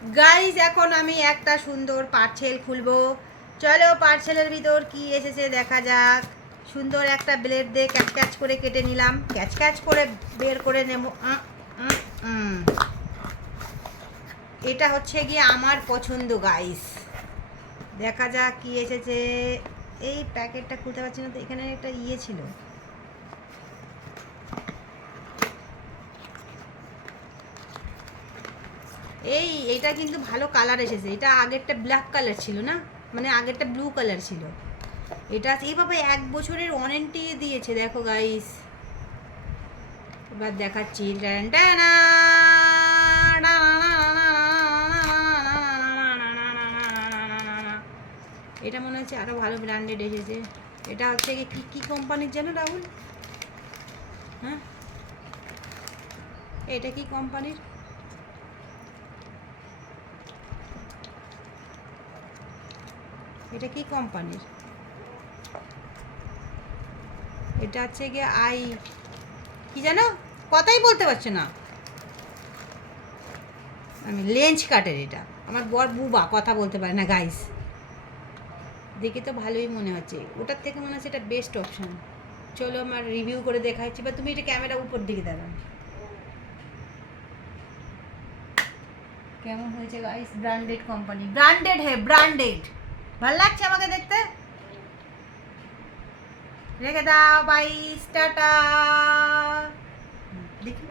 Guys এখন আমি একটা সুন্দর পার্সেল খুলবো। চলো পার্সেলের ভিতর কি এসেছে দেখা যাক। সুন্দর একটা ব্লেড দিয়ে ক্যাচ ক্যাচ করে কেটে নিলাম। ক্যাচ ক্যাচ করে বের করে নেব। এটা হচ্ছে গিয়ে আমার পছন্দ গাইস দেখা যাক কি এসেছে। এই প্যাকেটটা খুলতে পারছি না তো, এখানে একটা ইয়ে ছিল। এই, এটা কিন্তু ভালো কালার এসেছে। এটা আগেরটা ব্ল্যাক কালার ছিল না? মানে আগেরটা ব্লু কালার ছিল। এটা এইভাবে এক বছরের ওয়ারেন্টি দিয়েছে, দেখো গাইস এবার দেখাচ্ছি। এটা মনে হচ্ছে আরও ভালো ব্র্যান্ডেড এসেছে। এটা হচ্ছে কি- কি কোম্পানির জানো রাহুল? হ্যাঁ? এটা কি কোম্পানির এটা কি কোম্পানির? এটা হচ্ছে গিয়ে আই, কি জানো? কথাই বলতে পারছে না। আমি লেঞ্চ কাটের এটা। আমার বর বুবা, কথা বলতে পারে না গাইস দেখে তো ভালোই মনে হচ্ছে। ওটার থেকে মনে হচ্ছে এটা বেস্ট অপশন চলো আমার রিভিউ করে দেখাচ্ছি, বা তুমি এটা ক্যামেরা উপর দিকে দেখান কেমন হয়েছে গাইস ব্র্যান্ডেড কোম্পানি ব্র্যান্ডেড হ্যাঁ ব্র্যান্ডেড ভালো লাগছে আমাকে দেখতে? রেখে দাও বাই টাটা। দেখি।